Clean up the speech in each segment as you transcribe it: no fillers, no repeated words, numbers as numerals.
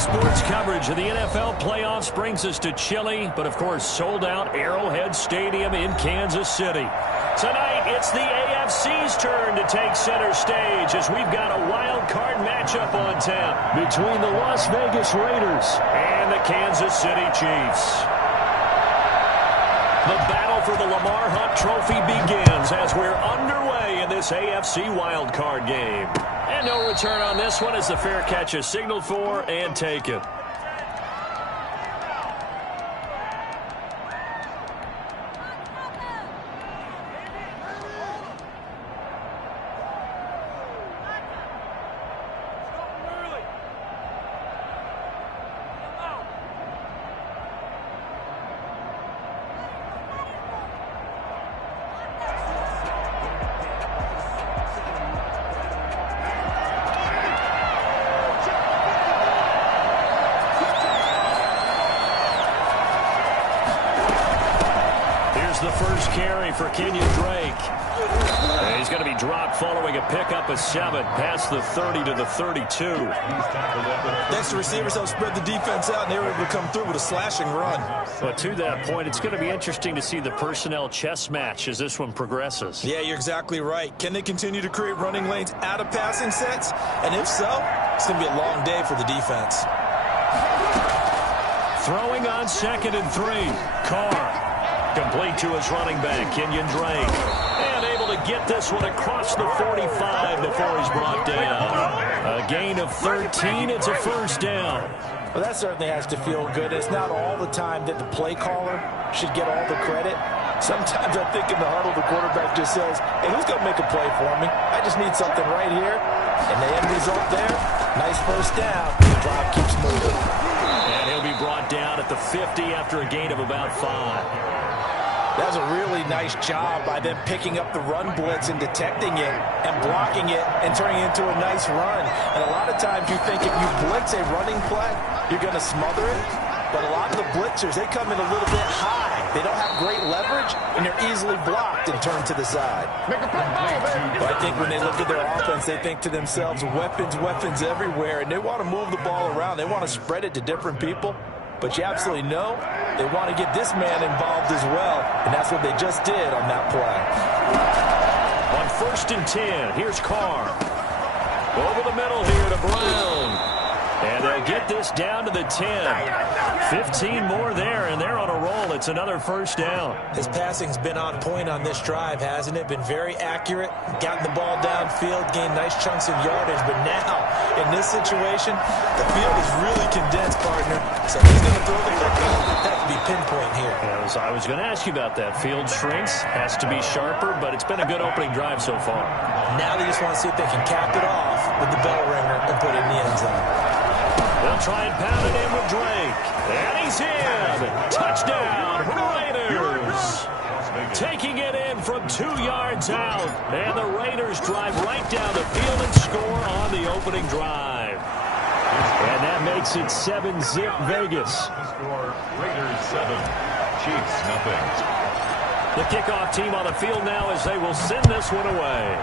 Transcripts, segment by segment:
Sports coverage of the NFL playoffs brings us to chilly, but of course sold-out Arrowhead Stadium in Kansas City. Tonight, it's the AFC's turn to take center stage as we've got a wild card matchup on tap between the Las Vegas Raiders and the Kansas City Chiefs. The battle for the Lamar Hunt Trophy begins as we're underway in this AFC wildcard game. And no return on this one as the fair catch is signaled for and taken. The first carry for Kenyon Drake. And he's going to be dropped following a pickup of 7 past the 30 to the 32. Thanks to receivers help spread the defense out, and they were able to come through with a slashing run. But to that point, it's going to be interesting to see the personnel chess match as this one progresses. Yeah, you're exactly right. Can they continue to create running lanes out of passing sets? And if so, it's going to be a long day for the defense. Throwing on 2nd and 3. Carr. Complete to his running back, Kenyon Drake. And able to get this one across the 45 before he's brought down. A gain of 13. It's a first down. Well, that certainly has to feel good. It's not all the time that the play caller should get all the credit. Sometimes I think in the huddle, the quarterback just says, hey, who's going to make a play for me? I just need something right here. And the end result there, nice first down. The drive keeps moving. And he'll be brought down at the 50 after a gain of about 5. That was a really nice job by them picking up the run blitz and detecting it and blocking it and turning it into a nice run. And a lot of times you think if you blitz a running play, you're going to smother it. But a lot of the blitzers, they come in a little bit high. They don't have great leverage, and they're easily blocked and turned to the side. But I think when they look at their offense, they think to themselves, weapons, weapons everywhere, and they want to move the ball around. They want to spread it to different people. But you absolutely know they want to get this man involved as well, and that's what they just did on that play. On 1st and 10, here's Carr. Over the middle here to Brown. And they'll get this down to the 10. 15 more there, and they're on a roll. It's another first down. His passing's been on point on this drive, hasn't it? Been very accurate, gotten the ball downfield, gained nice chunks of yardage. But now, in this situation, the field is really condensed, partner. So he's going to throw the football. That could be pinpoint here. I was going to ask you about that. Field shrinks, has to be sharper, but it's been a good opening drive so far. Now they just want to see if they can cap it off with the bell ringer and put it in the end zone. They'll try and pound it in with Drake. And he's in. Touchdown, Raiders. Taking it in from 2 yards out. And the Raiders drive right down the field and score on the opening drive. And that makes it 7-zip Vegas. Raiders 7, Chiefs nothing. The kickoff team on the field now as they will send this one away.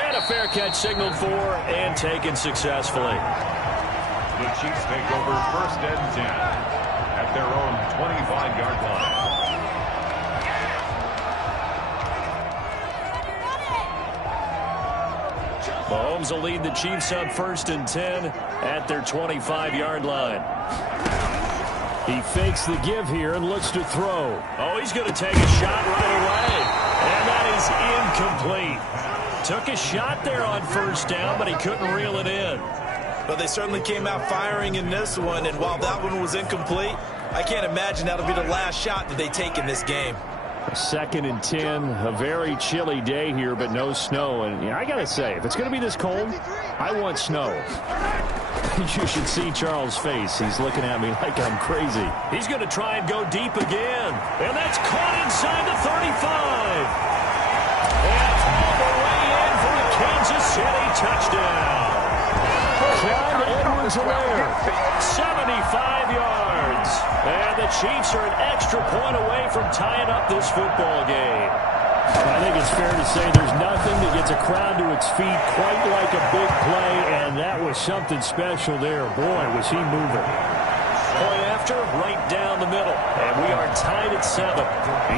And a fair catch signaled for and taken successfully. The Chiefs take over 1st and 10 at their own 25-yard line. Mahomes will lead the Chiefs on 1st and 10 at their 25-yard line. He fakes the give here and looks to throw. Oh, he's going to take a shot right away. And that is incomplete. Took a shot there on 1st down, but he couldn't reel it in. But they certainly came out firing in this one, and while that one was incomplete, I can't imagine that'll be the last shot that they take in this game. 2nd and 10, a very chilly day here, but no snow. And I got to say, if it's going to be this cold, I want snow. You should see Charles' face. He's looking at me like I'm crazy. He's going to try and go deep again. And that's caught inside the 35. And all the way in for a Kansas City touchdown. Clyde Edwards-Helaire, 75 yards. And the Chiefs are an extra point away from tying up this football game. I think it's fair to say there's nothing that gets a crowd to its feet quite like a big play, and that was something special there. Boy, was he moving. Point after, right down the middle. And we are tied at 7.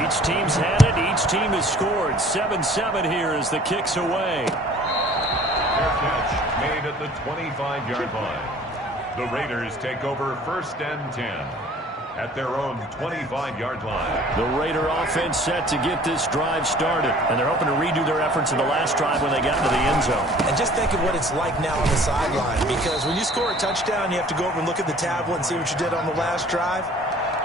Each team's had it. Each team has scored. 7-7 here as the kick's away. Fair catch made at the 25-yard line. The Raiders take over 1st and 10 at their own 25-yard line. The Raider offense set to get this drive started, and they're hoping to redo their efforts in the last drive when they got into the end zone. And just think of what it's like now on the sideline, because when you score a touchdown, you have to go over and look at the tablet and see what you did on the last drive.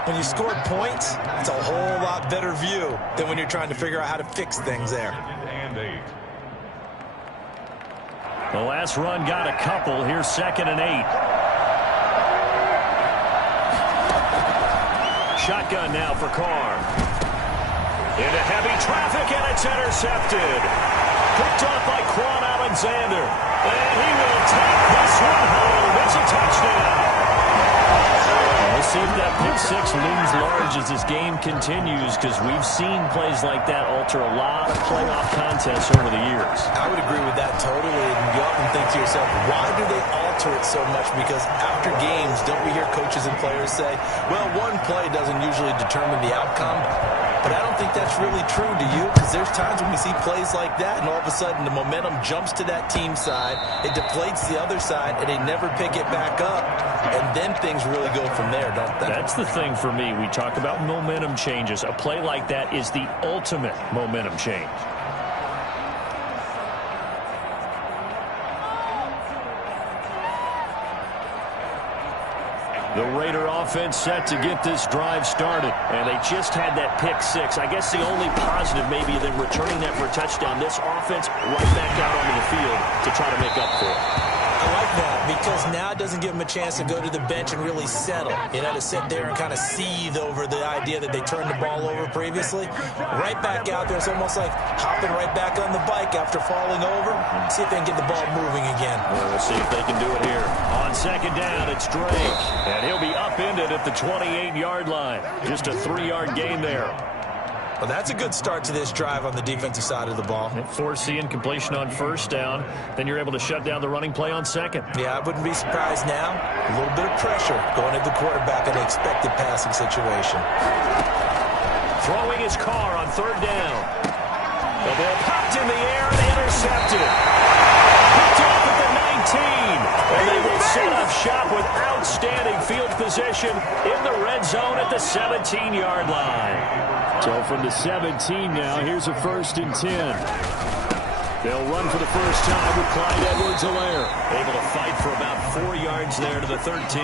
When you scored points, it's a whole lot better view than when you're trying to figure out how to fix things there. And 8. The last run got a couple. Here's 2nd and 8. Shotgun now for Carr. Into heavy traffic, and it's intercepted. Picked off by Quan Alexander. And he will take this one home. It's a touchdown. We'll see if that pick 6 looms large as this game continues, because we've seen plays like that alter a lot of playoff contests over the years. I would agree with that totally. And you often think to yourself, why do they alter it so much? Because after games, don't we hear coaches and players say, well, one play doesn't usually determine the outcome? But I don't think that's really true, do you? Because there's times when we see plays like that, and all of a sudden the momentum jumps to that team side, it deflates the other side, and they never pick it back up, and then things really go from there, don't they? That's the thing for me. We talk about momentum changes. A play like that is the ultimate momentum change. The Raider offense set to get this drive started, and they just had that pick 6. I guess the only positive maybe than returning that for a touchdown, this offense right back out onto the field to try to make up for it. I like that, because now it doesn't give them a chance to go to the bench and really settle. You know, to sit there and kind of seethe over the idea that they turned the ball over previously. Right back out there, it's almost like hopping right back on the bike after falling over. See if they can get the ball moving again. Well, we'll see if they can do it here. On 2nd down, it's Drake, and he'll be upended at the 28-yard line. Just a 3-yard gain there. Well, that's a good start to this drive on the defensive side of the ball. Force the incompletion on 1st down. Then you're able to shut down the running play on 2nd. Yeah, I wouldn't be surprised now. A little bit of pressure going at the quarterback in an expected passing situation. Throwing his Carr on 3rd down. The ball popped in the air and intercepted. Picked off at the 19. And they will set up shop with outstanding field position in the red zone at the 17-yard line. So from the 17 now, here's a 1st and 10. They'll run for the first time with Clyde Edwards-Helaire. Able to fight for about 4 yards there to the 13.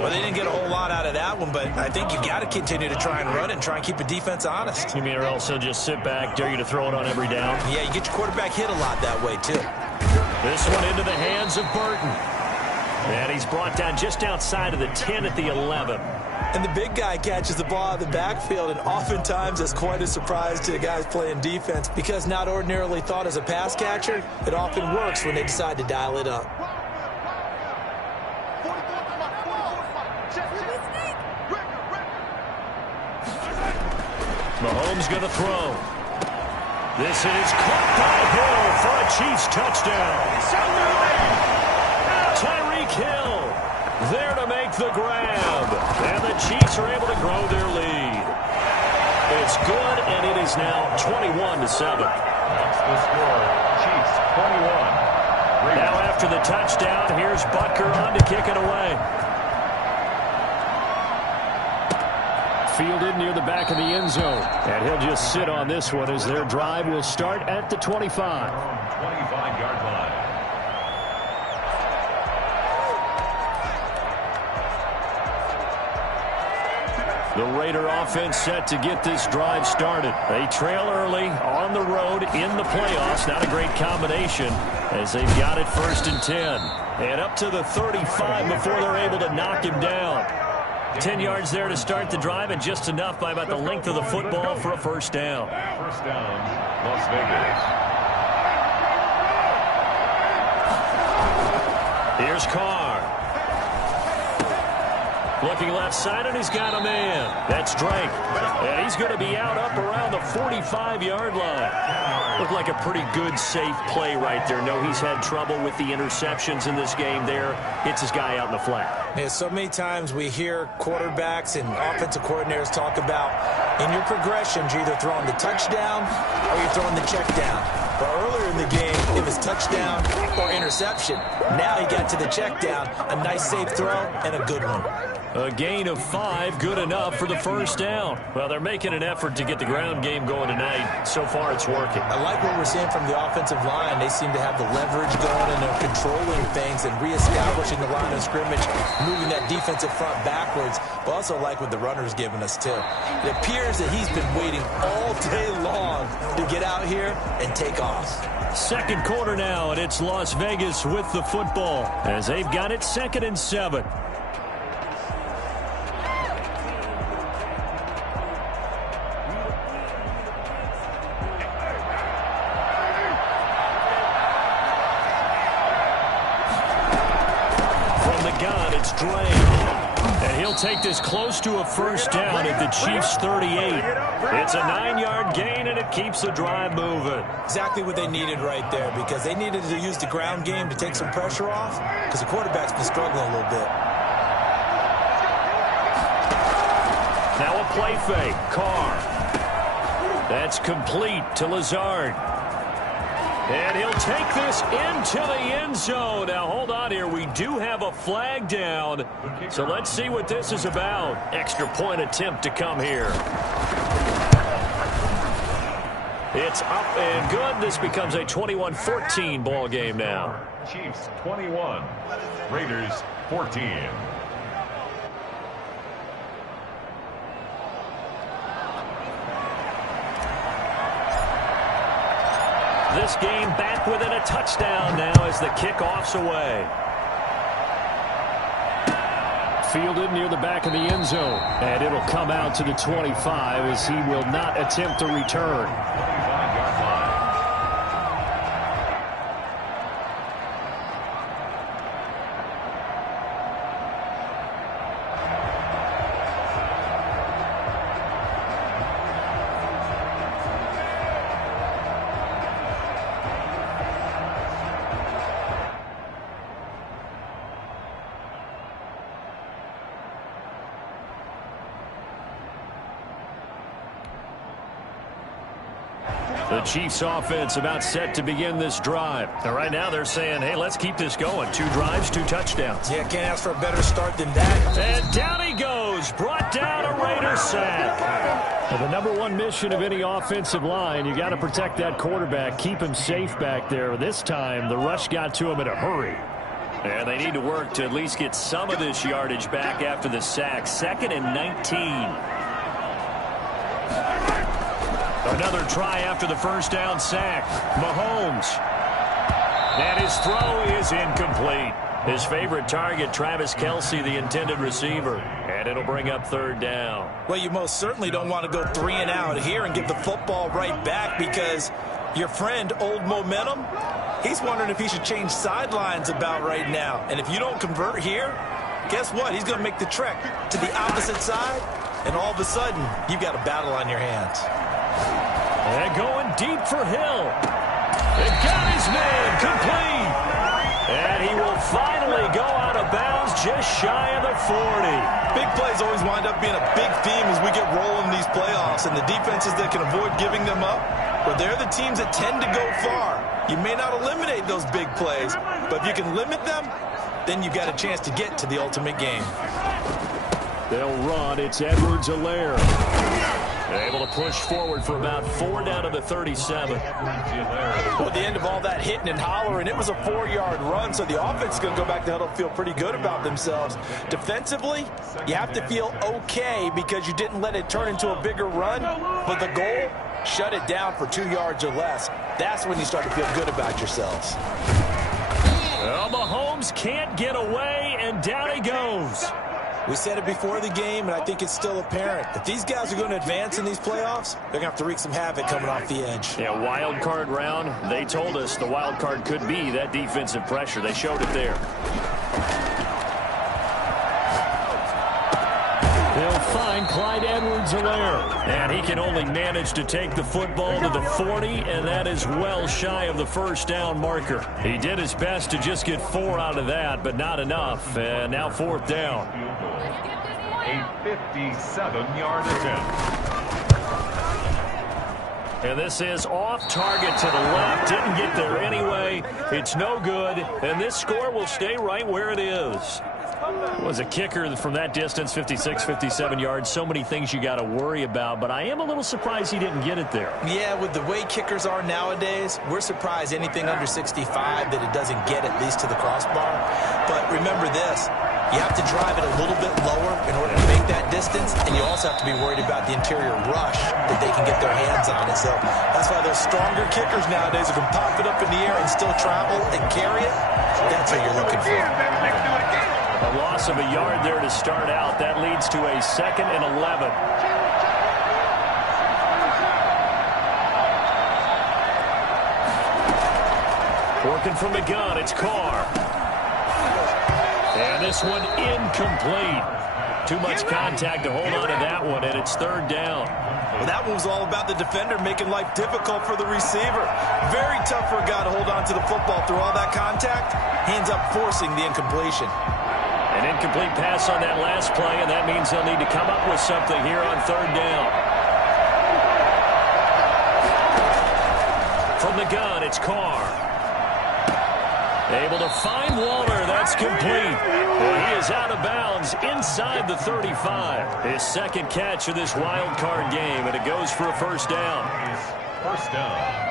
Well, they didn't get a whole lot out of that one, but I think you've got to continue to try and run it and try and keep the defense honest. You mean or else they'll just sit back, dare you to throw it on every down? Yeah, you get your quarterback hit a lot that way, too. This one into the hands of Burton. And he's brought down just outside of the 10 at the 11. And the big guy catches the ball out of the backfield, and oftentimes that's quite a surprise to the guys playing defense, because not ordinarily thought as a pass catcher, it often works when they decide to dial it up. Mahomes going to throw. This is caught by Hill for a Chiefs touchdown. Tyreek Hill there to make the grab. And the Chiefs are able to grow their lead. It's good, and it is now 21-7. That's the score. Chiefs 21. Now after the touchdown, here's Butker on to kick it away. Fielded near the back of the end zone. And he'll just sit on this one as their drive will start at the 25. 25-yard line. The Raider offense set to get this drive started. They trail early on the road in the playoffs. Not a great combination as they've got it 1st and 10. And up to the 35 before they're able to knock him down. 10 yards there to start the drive, and just enough by about the length of the football for a 1st down. 1st down, Las Vegas. Here's Carr. Looking left side, and he's got a man. That's Drake. And he's going to be out up around the 45-yard line. Looked like a pretty good, safe play right there. No, he's had trouble with the interceptions in this game there. Hits his guy out in the flat. Yeah, so many times we hear quarterbacks and offensive coordinators talk about in your progressions, you're either throwing the touchdown or you're throwing the check down. But earlier in the game, it was touchdown or interception. Now he got to the check down. A nice safe throw and a good one. A gain of 5, good enough for the first down. Well, they're making an effort to get the ground game going tonight. So far, it's working. I like what we're seeing from the offensive line. They seem to have the leverage going, and they're controlling things and reestablishing the line of scrimmage, moving that defensive front backwards. But also like what the runner's giving us, too. It appears that he's been waiting all day long to get out here and take off. Second quarter now, and it's Las Vegas with the football as they've got it 2nd and 7. It's Drake. And he'll take this close to a first down at the Chiefs' 38. It's a 9-yard gain, and it keeps the drive moving. Exactly what they needed right there, because they needed to use the ground game to take some pressure off, because the quarterback's been struggling a little bit. Now a play fake. Carr. That's complete to Lazard. And he'll take this into the end zone. Now, hold on here. We do have a flag down. So let's see what this is about. Extra point attempt to come here. It's up and good. This becomes a 21-14 ball game now. Chiefs 21, Raiders 14. This game back within a touchdown now as the kickoff's away. Fielded near the back of the end zone. And it'll come out to the 25 as he will not attempt to return. 25-yard line. The Chiefs offense about set to begin this drive. And right now they're saying, hey, let's keep this going. 2 drives, 2 touchdowns. Yeah, can't ask for a better start than that. And down he goes. Brought down a Raider sack. Well, the number one mission of any offensive line, you got to protect that quarterback, keep him safe back there. This time, the rush got to him in a hurry. And they need to work to at least get some of this yardage back after the sack. 2nd and 19. Another try after the first down sack. Mahomes. And his throw is incomplete. His favorite target, Travis Kelce, the intended receiver. And it'll bring up 3rd down. Well, you most certainly don't want to go 3 and out here and give the football right back, because your friend, Old Momentum, he's wondering if he should change sidelines about right now. And if you don't convert here, guess what? He's going to make the trek to the opposite side, and all of a sudden, you've got a battle on your hands. And going deep for Hill. It got his man complete. And he will finally go out of bounds just shy of the 40. Big plays always wind up being a big theme as we get rolling in these playoffs, and the defenses that can avoid giving them up, well, they're the teams that tend to go far. You may not eliminate those big plays, but if you can limit them, then you've got a chance to get to the ultimate game. They'll run. It's Edwards-Helaire. Able to push forward for about 4 down to the 37. Well, at the end of all that hitting and hollering, it was a 4-yard run, so the offense is going to go back to huddle, feel pretty good about themselves. Defensively, you have to feel okay because you didn't let it turn into a bigger run, but the goal, shut it down for 2 yards or less. That's when you start to feel good about yourselves. Well, Mahomes can't get away, and down he goes. We said it before the game, and I think it's still apparent. If these guys are going to advance in these playoffs, they're going to have to wreak some havoc coming off the edge. Yeah, wild card round. They told us the wild card could be that defensive pressure. They showed it there. line, Clyde Edwards-Helaire. And he can only manage to take the football to the 40, and that is well shy of the first down marker. He did his best to just get 4 out of that, but not enough. And now 4th down. A 57-yard attempt. And this is off target to the left. Didn't get there anyway. It's no good. And this score will stay right where it is. Was a kicker from that distance, 56, 57 yards. So many things you got to worry about, but I am a little surprised he didn't get it there. Yeah, with the way kickers are nowadays, we're surprised anything under 65 that it doesn't get at least to the crossbar. But remember this, you have to drive it a little bit lower in order to make that distance, and you also have to be worried about the interior rush that they can get their hands on it. So that's why those stronger kickers nowadays who can pop it up in the air and still travel and carry it, that's what you're looking for. A loss of a yard there to start out. That leads to a 2nd and 11. Working from the gun, it's Carr. And this one incomplete. Too much contact to hold on to that one, and it's 3rd down. Well, that one was all about the defender making life difficult for the receiver. Very tough for a guy to hold on to the football through all that contact. He ends up forcing the incompletion. An incomplete pass on that last play, and that means they'll need to come up with something here on 3rd down. From the gun, it's Carr. Able to find Waller. That's complete. Well, he is out of bounds inside the 35. His 2nd catch of this wild card game, and it goes for a 1st down. 1st down.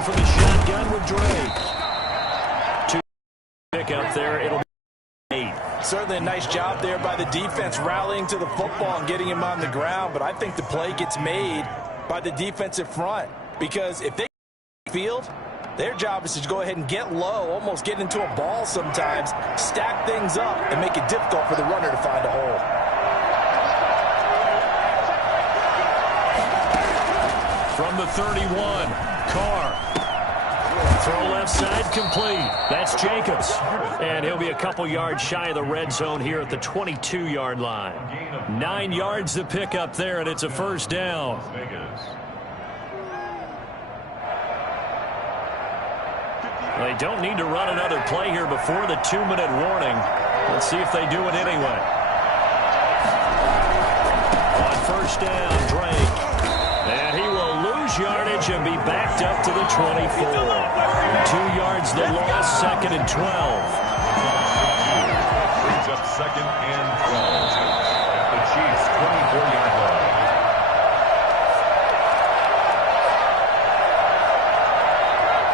From the shotgun with Drake. 2 pick up there. It'll be 8. Certainly a nice job there by the defense rallying to the football and getting him on the ground, but I think the play gets made by the defensive front because if they field, their job is to go ahead and get low, almost get into a ball sometimes, stack things up, and make it difficult for the runner to find a hole. From the 31, Carr. Throw left side complete. That's Jacobs. And he'll be a couple yards shy of the red zone here at the 22-yard line. 9 yards to pick up there, and it's a 1st down. They don't need to run another play here before the 2-minute warning. Let's see if they do it anyway. On 1st down, Drake. And he will lose yardage and be backed up to the 24. 2 yards the loss, 2nd and 12. Brings up 2nd and 12 at the Chiefs' 24-yard line.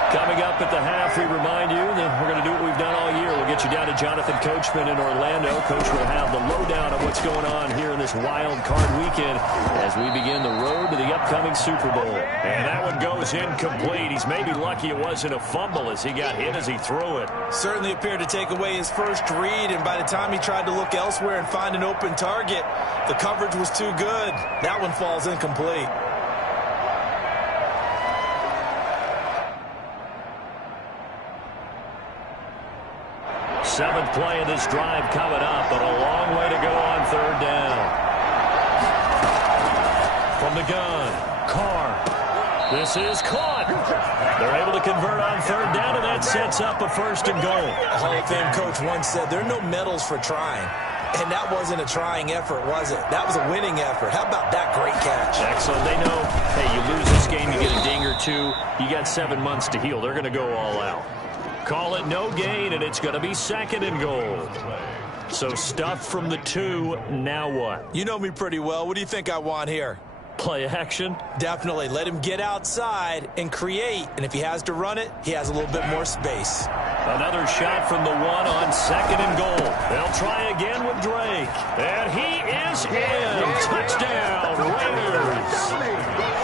Coming up at the half, we remind you that we're going to do what we've done all year. We'll get you down to Jonathan Coachman in Orlando. Coach will have the lowdown of what's going on here in this wild card weekend as we begin the road to the upcoming Super Bowl. And that one goes incomplete. He's maybe lucky it wasn't a fumble as he got hit as he threw it. Certainly appeared to take away his first read, and by the time he tried to look elsewhere and find an open target, the coverage was too good. That one falls incomplete. Seventh play of this drive coming up, but a long way to go on 3rd down. From the gun, Carr. This is caught. They're able to convert on 3rd down, and that sets up a 1st and goal. A Hall of Fame coach once said, there are no medals for trying. And that wasn't a trying effort, was it? That was a winning effort. How about that great catch? Excellent. They know, hey, you lose this game, you get a ding or two. You got 7 months to heal. They're going to go all out. Call it no gain, and it's going to be 2nd and goal. So stuff from the 2. Now what? You know me pretty well. What do you think I want here? Play action? Definitely. Let him get outside and create. And if he has to run it, he has a little bit more space. Another shot from the 1 on 2nd and goal. They'll try again with Drake. And he is in. Touchdown, Raiders.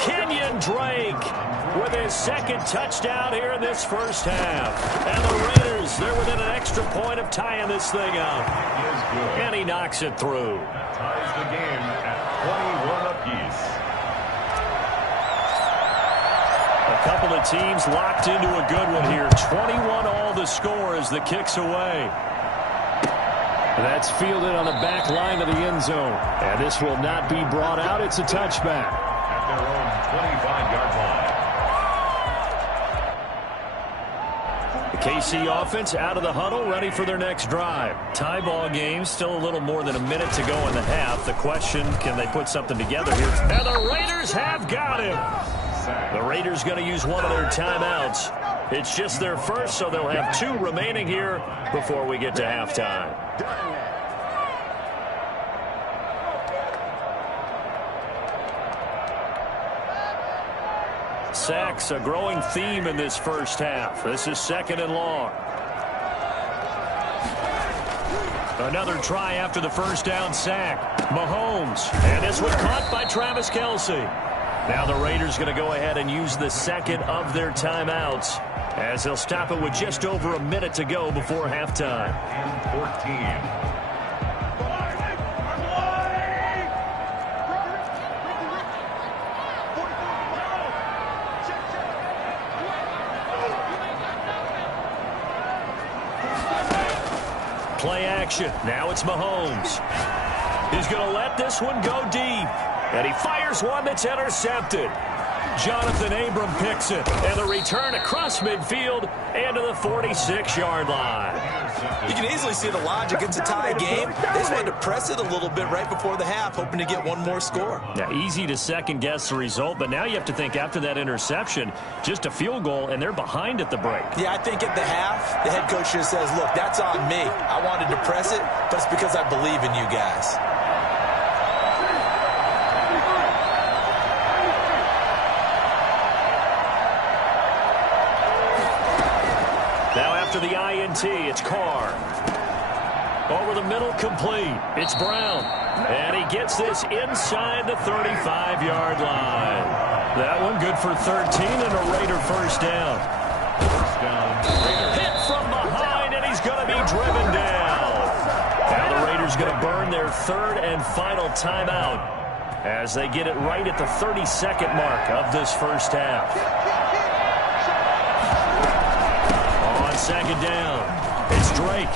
Kenyon Drake with his 2nd touchdown here in this first half. And the Raiders, they're within an extra point of tying this thing up. And he knocks it through. That ties the game at 21 apiece. A couple of teams locked into a good one here. 21 all the score as the kick's away. That's fielded on the back line of the end zone. And this will not be brought out. It's a touchback. At their own 25-yard line. The KC offense out of the huddle, ready for their next drive. Tie ball game, still a little more than a minute to go in the half. The question, can they put something together here? And the Raiders have got him. The Raiders going to use one of their timeouts. It's just their first, so they'll have 2 remaining here before we get to halftime. Sacks, a growing theme in this first half. This is 2nd and long. Another try after the first down sack. Mahomes. And this one caught by Travis Kelce. Now the Raiders going to go ahead and use the second of their timeouts as they'll stop it with just over a minute to go before halftime. And 14. Play action. Now it's Mahomes. He's going to let this one go deep. And he fires one that's intercepted. Jonathan Abram picks it. And the return across midfield and to the 46-yard line. You can easily see the logic. It's a tie game. They just wanted to press it a little bit right before the half, hoping to get one more score. Now, easy to second-guess the result, but now you have to think after that interception, just a field goal, and they're behind at the break. Yeah, I think at the half, the head coach just says, look, that's on me. I wanted to press it, but it's because I believe in you guys. Now after the INT, it's Carr. Over the middle, complete. It's Brown. And he gets this inside the 35-yard line. That one good for 13 and a Raider first down. First down, Raiders. Hit from behind, and he's going to be driven down. Now the Raiders going to burn their 3rd and final timeout as they get it right at the 32nd mark of this first half. On 2nd down, it's Drake.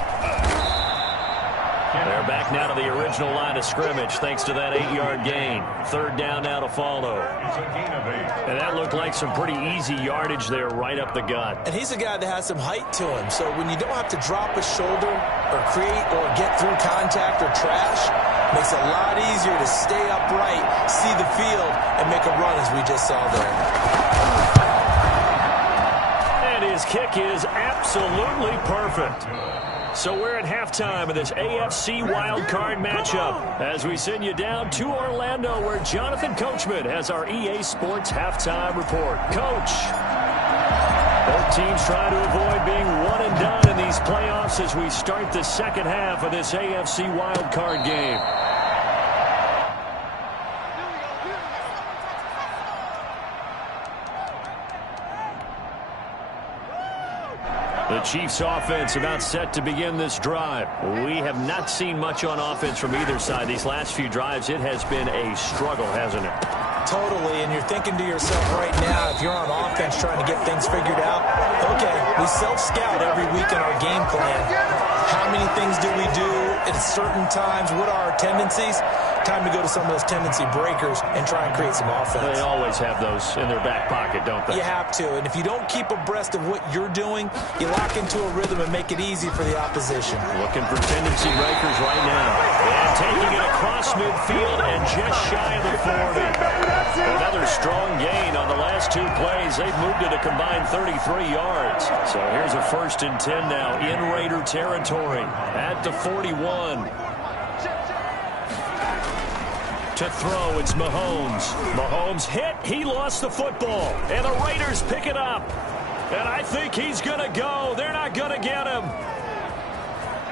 They're back now to the original line of scrimmage thanks to that 8-yard gain. 3rd down now to follow. It's a gain of 8. And that looked like some pretty easy yardage there right up the gut. And he's a guy that has some height to him. So when you don't have to drop a shoulder or create or get through contact or trash, makes it a lot easier to stay upright, see the field, and make a run as we just saw there. And his kick is absolutely perfect. So we're at halftime of this AFC wildcard matchup as we send you down to Orlando where Jonathan Coachman has our EA Sports halftime report. Coach, both teams trying to avoid being one and done in these playoffs as we start the second half of this AFC wildcard game. The Chiefs offense about set to begin this drive. We have not seen much on offense from either side. These last few drives, it has been a struggle, hasn't it? Totally, and you're thinking to yourself right now, if you're on offense trying to get things figured out, okay, we self-scout every week in our game plan. How many things do we do at certain times? What are our tendencies? Time to go to some of those tendency breakers and try and create some offense. They always have those in their back pocket, don't they? You have to, and if you don't keep abreast of what you're doing, you lock into a rhythm and make it easy for the opposition. Looking for tendency breakers right now. And taking it across midfield and just shy of the 40. Another strong gain on the last 2 plays. They've moved it a combined 33 yards. So here's a 1st and 10 now in Raider territory at the 41. To throw, it's Mahomes. Mahomes hit. He lost the football. And the Raiders pick it up. And I think he's going to go. They're not going to get him.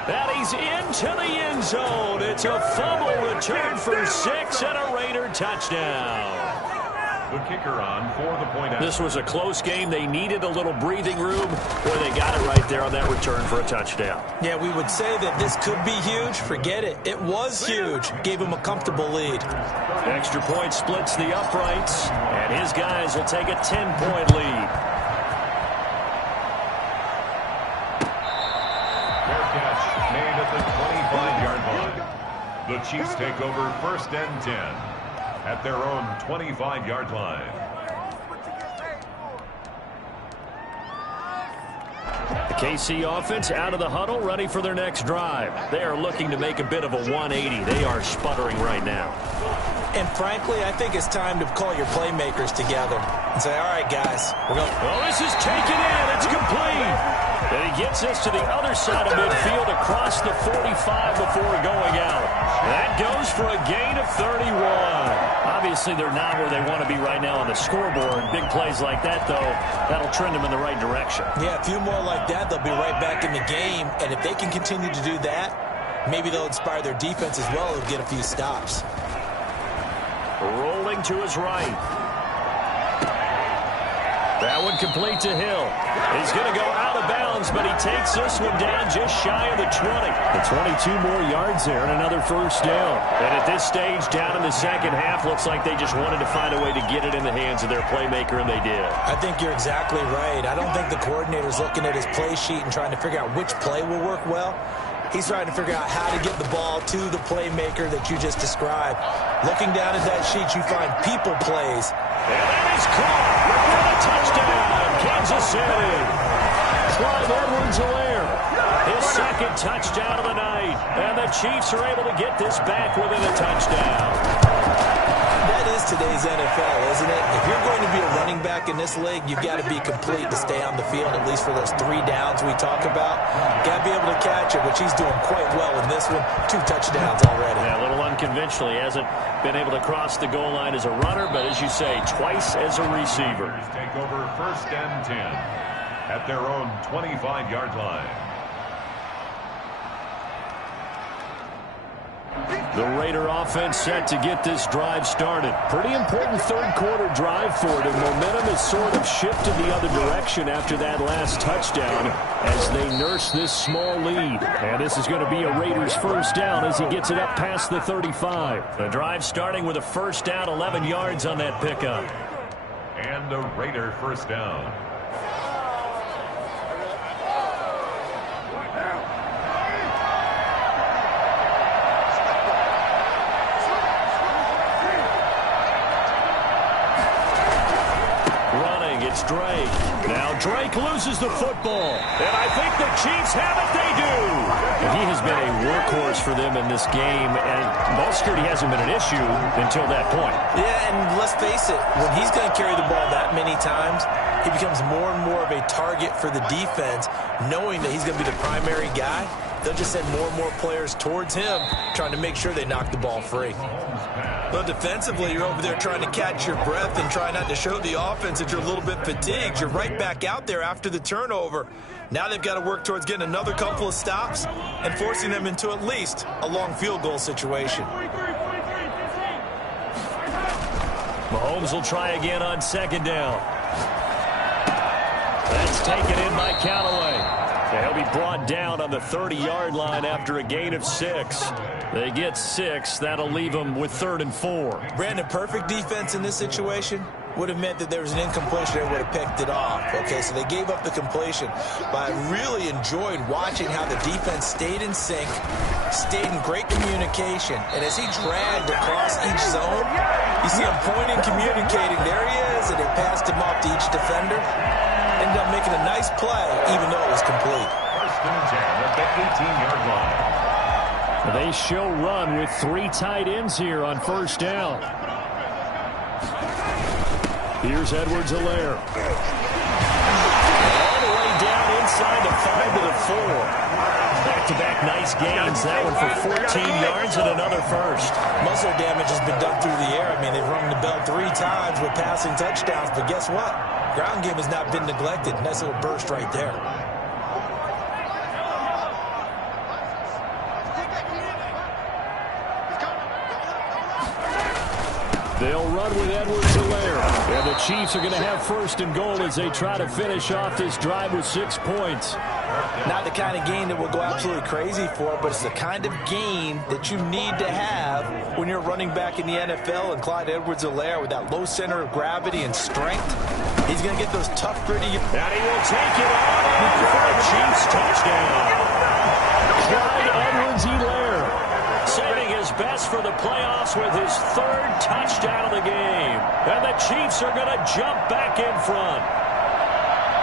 And he's into the end zone. It's a fumble return for 6 and a Raider touchdown. The kicker on for the point after. This was a close game. They needed a little breathing room, where they got it right there on that return for a touchdown. Yeah, we would say that this could be huge. Forget it. It was huge. Gave him a comfortable lead. Extra point splits the uprights, and his guys will take a 10-point lead. Fair catch made at the 25-yard line. The Chiefs take over 1st and 10 at their own 25-yard line. The KC offense out of the huddle, ready for their next drive. They are looking to make a bit of a 180. They are sputtering right now. And frankly, I think it's time to call your playmakers together and say, all right, guys, we're going. Well, this is taken in. It's complete. And he gets us to the other side of midfield across the 45 before going out. That goes for a gain of 31. Obviously, they're not where they want to be right now on the scoreboard. Big plays like that, though, that'll trend them in the right direction. Yeah, a few more like that, they'll be right back in the game. And if they can continue to do that, maybe they'll inspire their defense as well and get a few stops. Rolling to his right. That one complete to Hill. He's going to go out of bounds, but he takes this one down just shy of the 20. The 22 more yards there and another first down. And at this stage, down in the second half, looks like they just wanted to find a way to get it in the hands of their playmaker, and they did. I think you're exactly right. I don't think the coordinator's looking at his play sheet and trying to figure out which play will work well. He's trying to figure out how to get the ball to the playmaker that you just described. Looking down at that sheet, you find people plays. And that is caught. For a touchdown, Kansas City. Clyde Edwards-Helaire, his second touchdown of the night. And the Chiefs are able to get this back within a touchdown. That is today's NFL, isn't it? If you're going to be a running back in this league, you've got to be complete to stay on the field, at least for those 3 downs we talk about. Got to be able to catch it, which he's doing quite well in this one. 2 touchdowns already. Yeah, a little unconventional. He hasn't been able to cross the goal line as a runner, but as you say, twice as a receiver. Take over 1st and 10 at their own 25-yard line. The Raider offense set to get this drive started. Pretty important third-quarter drive for them. Momentum has sort of shifted the other direction after that last touchdown as they nurse this small lead. And this is going to be a Raiders first down as he gets it up past the 35. The drive starting with a first down, 11 yards on that pickup. And a Raider first down. Drake. Now Drake loses the football. And I think the Chiefs have it. They do. And he has been a workhorse for them in this game. And ball security hasn't been an issue until that point. Yeah, and let's face it, when he's going to carry the ball that many times, he becomes more and more of a target for the defense, knowing that he's going to be the primary guy. They'll just send more and more players towards him, trying to make sure they knock the ball free. But defensively, you're over there trying to catch your breath and try not to show the offense that you're a little bit fatigued. You're right back out there after the turnover. Now they've got to work towards getting another couple of stops and forcing them into at least a long field goal situation. Mahomes will try again on second down. That's taken in by Callaway. He'll be brought down on the 30-yard line after a gain of 6. They get 6. That'll leave them with 3rd and 4. Brandon, perfect defense in this situation would have meant that there was an incompletion that would have picked it off. Okay, so they gave up the completion. But I really enjoyed watching how the defense stayed in sync, stayed in great communication. And as he dragged across each zone, you see him pointing, communicating. There he is, and they passed him off to each defender. Ended up making a nice play, even though it was complete. 1st and 10 at the 18-yard line. They show run with 3 tight ends here on first down. Here's Edwards-Helaire. All the way down inside the 5 to the 4. Back-to-back nice gains. That one for 14 yards and another first. Muscle damage has been done through the air. I mean, they've rung the bell 3 times with passing touchdowns, but guess what? Ground game has not been neglected. Nice little burst right there. They'll run with Edwards-Helaire. And the Chiefs are going to have first and goal as they try to finish off this drive with 6 points. Not the kind of gain that we'll go absolutely crazy for, but it's the kind of gain that you need to have when you're running back in the NFL. And Clyde Edwards-Helaire, with that low center of gravity and strength, he's going to get those tough, gritty. And he will take it on for a Chiefs touchdown. Clyde Edwards-Helaire saving his best for the playoffs with his 3rd touchdown of the game. And the Chiefs are going to jump back in front.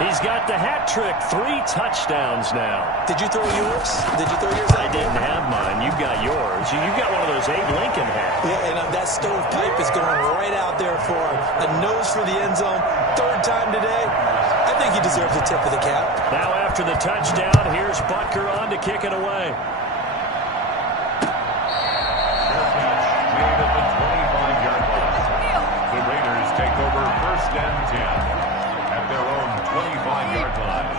He's got the hat trick, 3 touchdowns now. Did you throw yours? Did you throw yours? I didn't have mine. You've got yours. You've got one of those Abe Lincoln hats. Yeah, and that stovepipe is going right out there for him. A nose for the end zone. 3rd time today. I think he deserves a tip of the cap. Now after the touchdown, here's Butker on to kick it away. Made at the 25-yard line. The Raiders take over first and 10 at their own 25-yard line.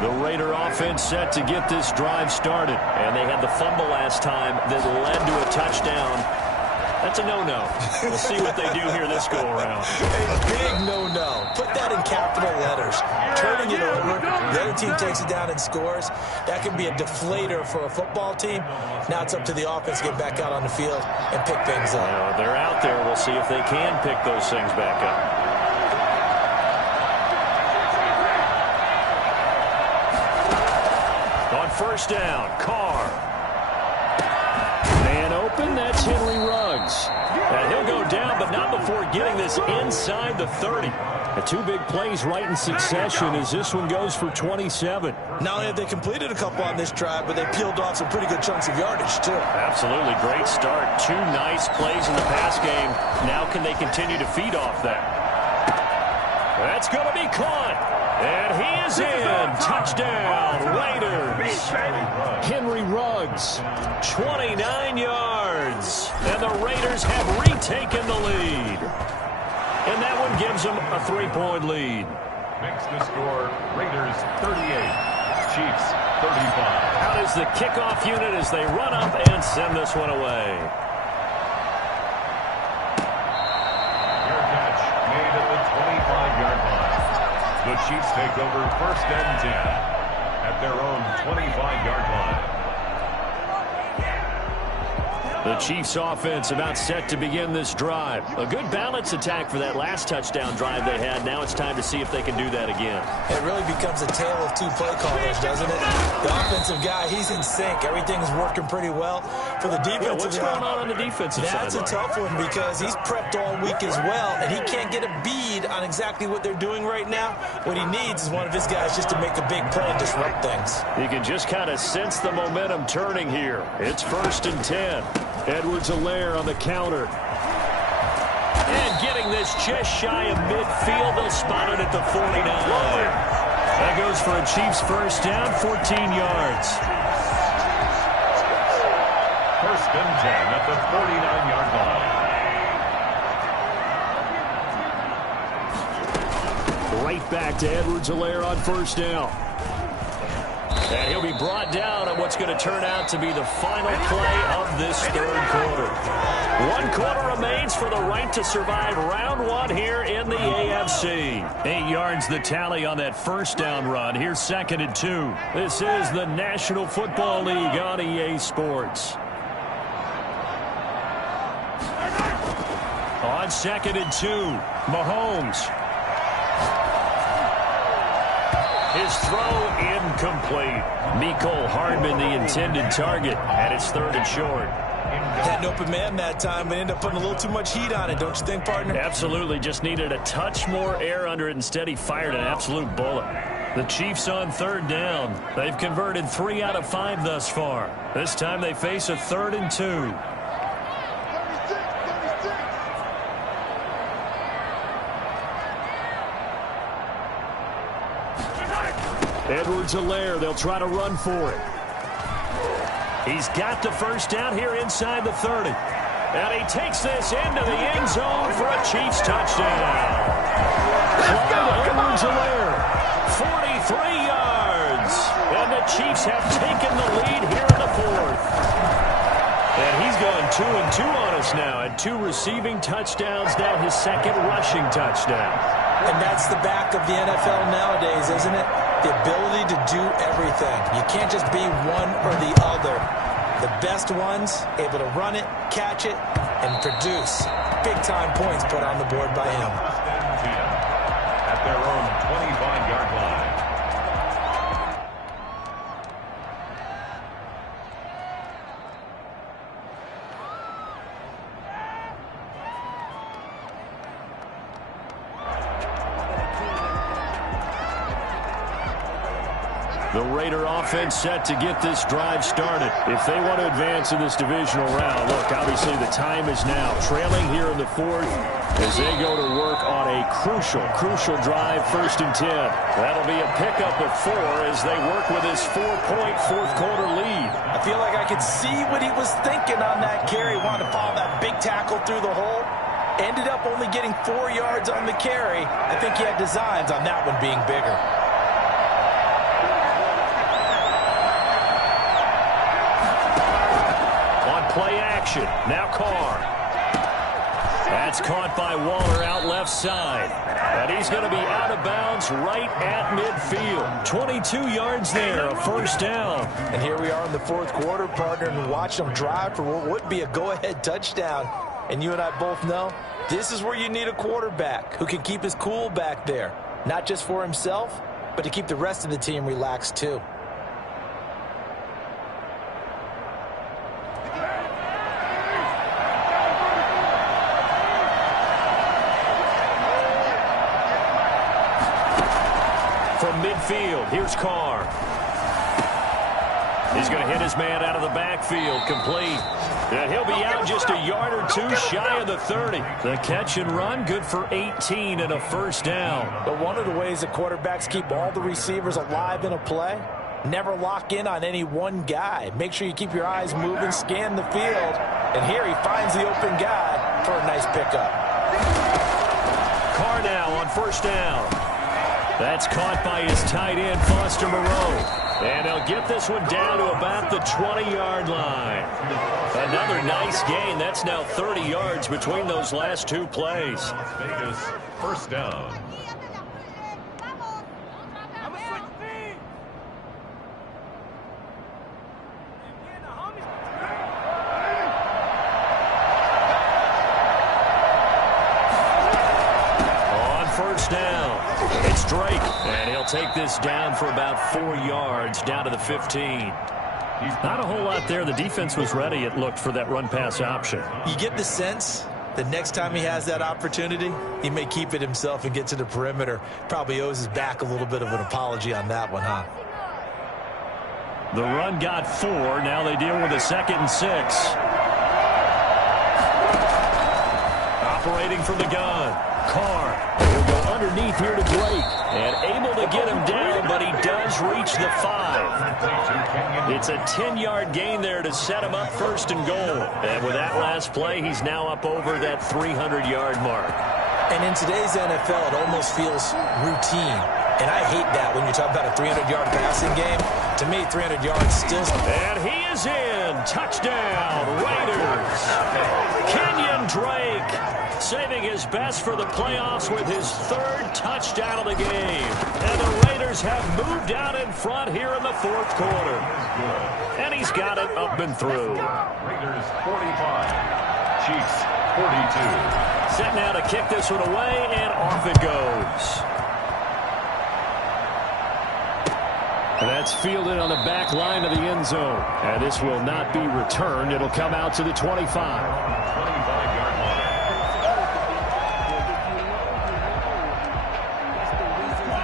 The Raider offense set to get this drive started. And they had the fumble last time that led to a touchdown. That's a no-no. We'll see what they do here this go-around. A big no-no. Put that in capital letters. Turning it over, the other team takes it down and scores. That can be a deflator for a football team. Now it's up to the offense to get back out on the field and pick things up. Well, they're out there. We'll see if they can pick those things back up. On first down, Carr. Man open, that's Henry Ruggs. And he'll go down, but not before getting this inside the 30. The 2 big plays right in succession as this one goes for 27. Not only have they completed a couple on this drive, but they peeled off some pretty good chunks of yardage, too. Absolutely. Great start. 2 nice plays in the pass game. Now can they continue to feed off that? That's going to be caught. And he is in. Touchdown, Raiders. Henry Ruggs, 29 yards. And the Raiders have retaken the lead. And that one gives them a 3-point lead. Makes the score Raiders 38, Chiefs 35. Out is the kickoff unit as they run up and send this one away. Fair catch made at the 25-yard line. The Chiefs take over first and 10 at their own 25-yard line. The Chiefs offense about set to begin this drive. A good balance attack for that last touchdown drive they had. Now it's time to see if they can do that again. It really becomes a tale of 2 play callers, doesn't it? The offensive guy, he's in sync. Everything's working pretty well. For the defensive what's going on the defensive side? That's a tough one because he's prepped all week as well, and he can't get a bead on exactly what they're doing right now. What he needs is one of his guys just to make a big play and disrupt things. You can just kind of sense the momentum turning here. It's first and 10. Edwards-Helaire on the counter. And getting this just shy of midfield. They'll spot it at the 49. That goes for a Chiefs first down, 14 yards. First and 10 at the 49-yard line. Right back to Edwards-Helaire on first down. And he'll be brought down on what's going to turn out to be the final play of this 3rd quarter. 1 quarter remains for the right to survive round 1 here in the AFC. 8 yards the tally on that first down run. Here's 2nd and 2. This is the National Football League on EA Sports. On 2nd and 2, Mahomes. His throw incomplete. Mecole Hardman, the intended target, and it's 3rd and short. Had an open man that time, but ended up putting a little too much heat on it, don't you think, partner? Absolutely. Just needed a touch more air under it. Instead, he fired an absolute bullet. The Chiefs on 3rd down. They've converted 3 out of 5 thus far. This time they face a 3rd and 2. Edwards-Helaire, they'll try to run for it. He's got the first down here inside the 30. And he takes this into the end zone for a Chiefs touchdown. Clyde Edwards-Helaire, 43 yards. And the Chiefs have taken the lead here in the fourth. And he's gone 2-2 on us now. And 2 receiving touchdowns, now his second rushing touchdown. And that's the back of the NFL nowadays, isn't it? The ability to do everything. You can't just be one or the other. The best ones, able to run it, catch it, and produce. Big-time points put on the board by him. At their own 25-yard line. The Raider offense set to get this drive started. If they want to advance in this divisional round, look, obviously the time is now. Trailing here in the fourth as they go to work on a crucial drive, 1st and 10. That'll be a pickup of 4 as they work with this 4-point fourth-quarter lead. I feel like I could see what he was thinking on that carry. Wanted to follow that big tackle through the hole. Ended up only getting 4 yards on the carry. I think he had designs on that one being bigger. Play action. Now Carr. That's caught by Waller out left side. And he's going to be out of bounds right at midfield. 22 yards there, a 1st down. And here we are in the fourth quarter, partner, and watch them drive for what would be a go-ahead touchdown. And you and I both know this is where you need a quarterback who can keep his cool back there. Not just for himself, but to keep the rest of the team relaxed too. From midfield, here's Carr. He's going to hit his man out of the backfield, complete. And he'll be out just a yard or 2 shy of the 30. The catch and run, good for 18 and a 1st down. But one of the ways that quarterbacks keep all the receivers alive in a play, never lock in on any one guy. Make sure you keep your eyes moving, scan the field. And here he finds the open guy for a nice pickup. Carr now on 1st down. That's caught by his tight end, Foster Moreau. And he'll get this one down to about the 20-yard line. Another nice gain. That's now 30 yards between those last 2 plays. Las Vegas, 1st down. On 1st down, it's Drake. And he'll take this down for about 4 yards, down to the 15. Not a whole lot there. The defense was ready, it looked, for that run-pass option. You get the sense that next time he has that opportunity, he may keep it himself and get to the perimeter. Probably owes his back a little bit of an apology on that one, huh? The run got 4. Now they deal with a 2nd and 6. Operating from the gun. Carr will go underneath here to Drake. And able to get him down, but he does reach the 5. It's a 10-yard gain there to set him up 1st and goal. And with that last play, he's now up over that 300-yard mark. And in today's NFL, it almost feels routine. And I hate that when you talk about a 300-yard passing game. To me, 300 yards still... And he is in. Touchdown, Raiders. Kenyon Drake saving his best for the playoffs with his 3rd touchdown of the game. And the Raiders have moved out in front here in the 4th quarter. And he's got it up and through. Raiders 45, Chiefs 42. Set now to kick this one away, and off it goes. And that's fielded on the back line of the end zone. And this will not be returned. It'll come out to the 25. 25-yard line.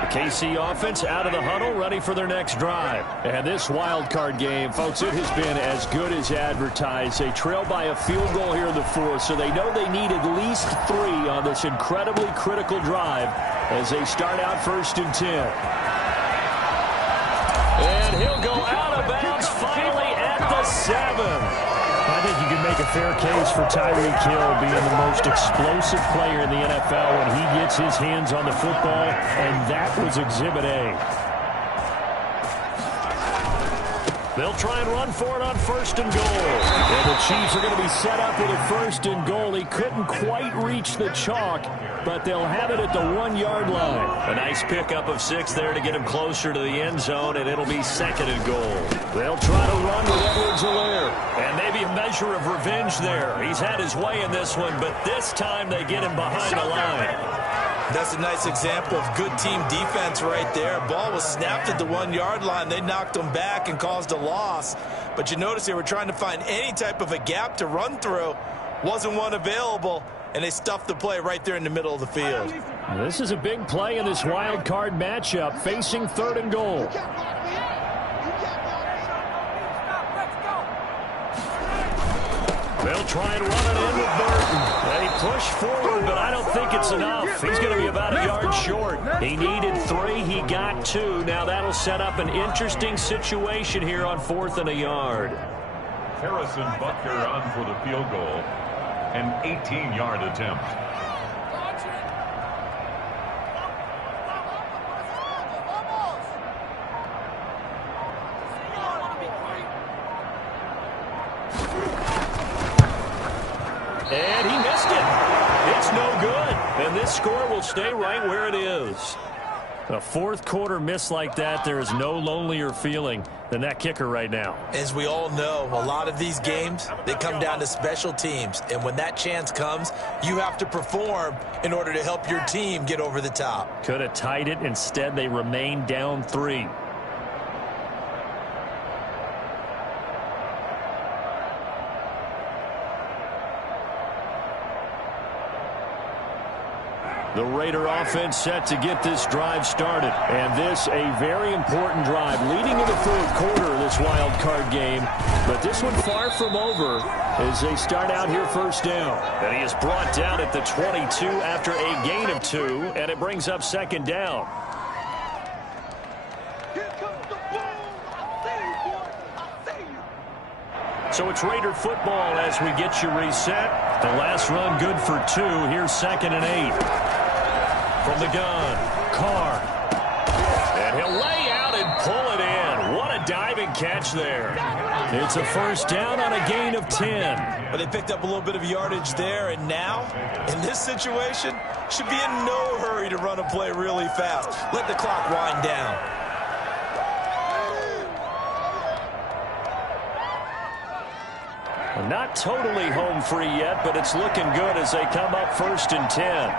The KC offense out of the huddle, ready for their next drive. And this wild card game, folks, it has been as good as advertised. They trail by a field goal here in the 4th, so they know they need at least 3 on this incredibly critical drive as they start out 1st and 10. And he'll go out of bounds finally at the 7. I think you can make a fair case for Tyreek Hill being the most explosive player in the NFL when he gets his hands on the football, and that was Exhibit A. They'll try and run for it on 1st and goal. And the Chiefs are going to be set up with a 1st and goal. He couldn't quite reach the chalk, but they'll have it at the 1-yard line. A nice pickup of 6 there to get him closer to the end zone, and it'll be 2nd and goal. They'll try to run with Edwards-Helaire. And maybe a measure of revenge there. He's had his way in this one, but this time they get him behind the line. That's a nice example of good team defense right there. Ball was snapped at the 1-yard line. They knocked him back and caused a loss. But you notice they were trying to find any type of a gap to run through. Wasn't one available, and they stuffed the play right there in the middle of the field. This is a big play in this wild card matchup, facing 3rd and goal. They'll try and run it in with Burton. They push forward, but I don't think it's enough. He's going to be about a yard short. He needed 3. He got 2. Now that'll set up an interesting situation here on 4th and a yard. Harrison Butker on for the field goal. An 18-yard attempt. And he missed it. It's no good. And this score will stay right where it is. A 4th quarter miss like that, there is no lonelier feeling than that kicker right now. As we all know, a lot of these games, they come down to special teams. And when that chance comes, you have to perform in order to help your team get over the top. Could have tied it. Instead, they remain down 3. The Raider offense set to get this drive started. And this a very important drive leading in the 4th quarter of this wild card game. But this one far from over as they start out here 1st down. And he is brought down at the 22 after a gain of 2. And it brings up 2nd down. So it's Raider football as we get you reset. The last run good for 2. Here's 2nd and 8. From the gun, Carr. And he'll lay out and pull it in. What a diving catch there. It's a 1st down on a gain of 10. But they picked up a little bit of yardage there, and now, in this situation, should be in no hurry to run a play really fast. Let the clock wind down. Not totally home free yet, but it's looking good as they come up 1st and 10.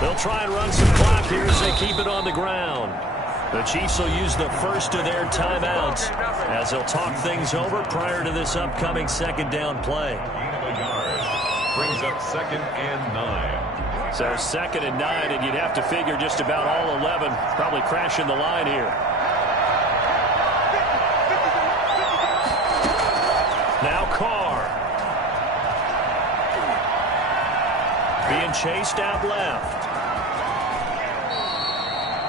They'll try and run some clock here as they keep it on the ground. The Chiefs will use the first of their timeouts as they'll talk things over prior to this upcoming 2nd down play. Gain of a yard. Brings up 2nd and 9. So 2nd and 9, and you'd have to figure just about all 11 probably crashing the line here. Now Carr. Being chased out left.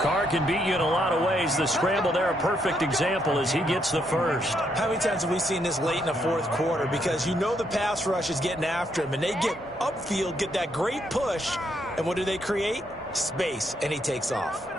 Carr can beat you in a lot of ways. The scramble there, a perfect example as he gets the first. How many times have we seen this late in the 4th quarter? Because you know the pass rush is getting after him, and they get upfield, get that great push, and what do they create? Space, and he takes off.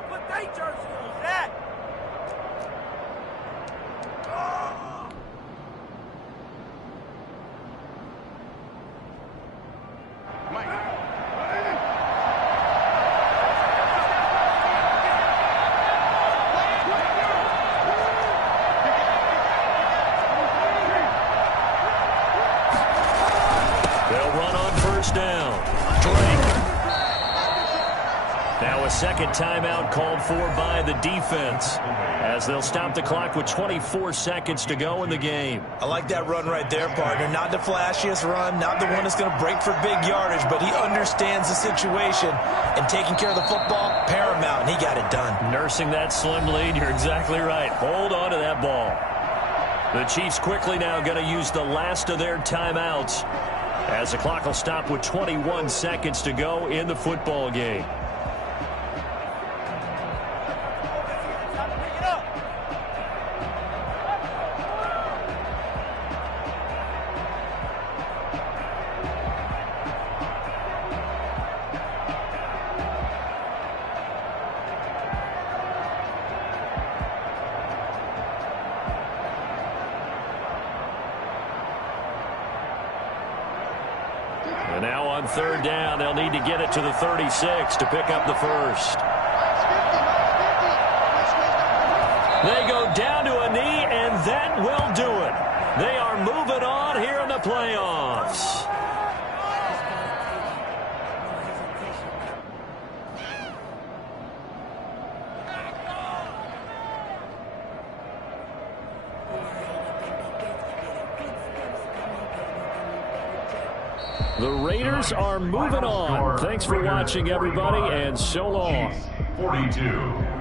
Now a second timeout called for by the defense as they'll stop the clock with 24 seconds to go in the game. I like that run right there, partner. Not the flashiest run, not the one that's going to break for big yardage, but he understands the situation, and taking care of the football, paramount, and he got it done. Nursing that slim lead, you're exactly right. Hold on to that ball. The Chiefs quickly now going to use the last of their timeouts as the clock will stop with 21 seconds to go in the football game. And now on third down, they'll need to get it to the 36 to pick up the first. They go down to a knee, and that will do it. They are moving on here in the playoffs. The Raiders are moving on. Thanks for watching, everybody, and so long. 42.